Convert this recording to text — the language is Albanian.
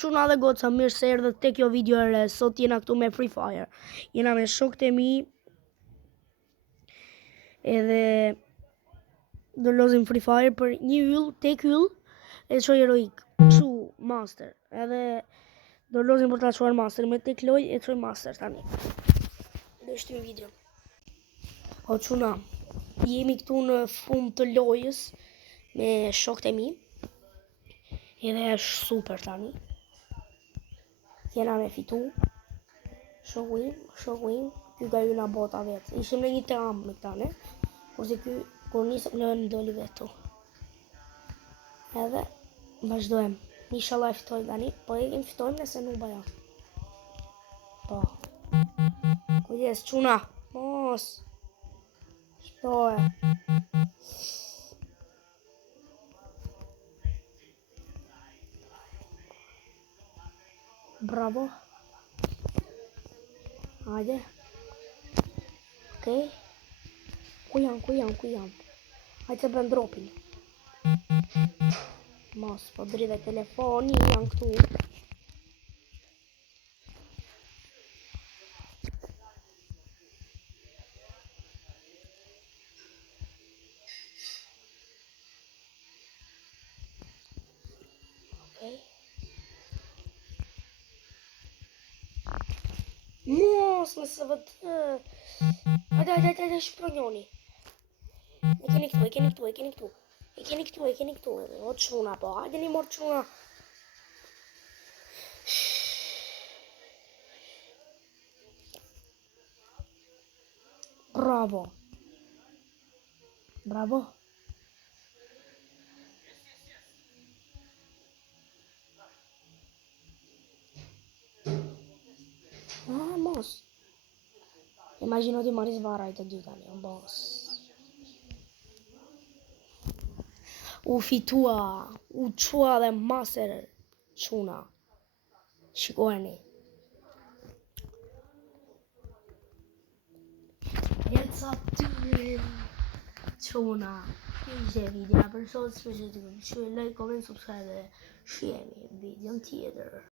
çuna dhe goca, mirë se erdhët tek kjo video e re. Sot jena këtu me Free Fire. Jena me shokët e mi. Edhe do lozim Free Fire për një yll, tek yll e çoj heroik. Çu master. Edhe do lozim për ta çuar master me tek loj e çoj master tani. Do shtim video. O çuna, jemi këtu në fund të lojës me shokët e mi. Edhe është super tani. Jena me fitu. Shokuim, ky ka hyna bota vetë. Ishim në një team me këta, ne? Kurse ky, kur nisëm lojën doli vetu. Edhe, vazhdojmë. Inshallah e fitojmë tani, po e kemi fitojmë nëse nuk baja. Po. Kujdes, çuna. Mos. Shtoje. Bravo. Hajde. Okej. Ku jam? Hajde se bën dropin. Mos, po dridhe telefoni, janë këtu. Okej. Mos, nëse vëtë. Hajde, shpronjoni. E keni këtu. O çuna, po, hajde një mor çuna. Bravo. Mos. Imagjino ti marris varaj të dy tani, mos. U fitua, u çua dhe maser çuna. Shikojeni. Jeca ty çuna. Ishte video për sot, shpeshe të like, comment, subscribe dhe shihemi video tjetër.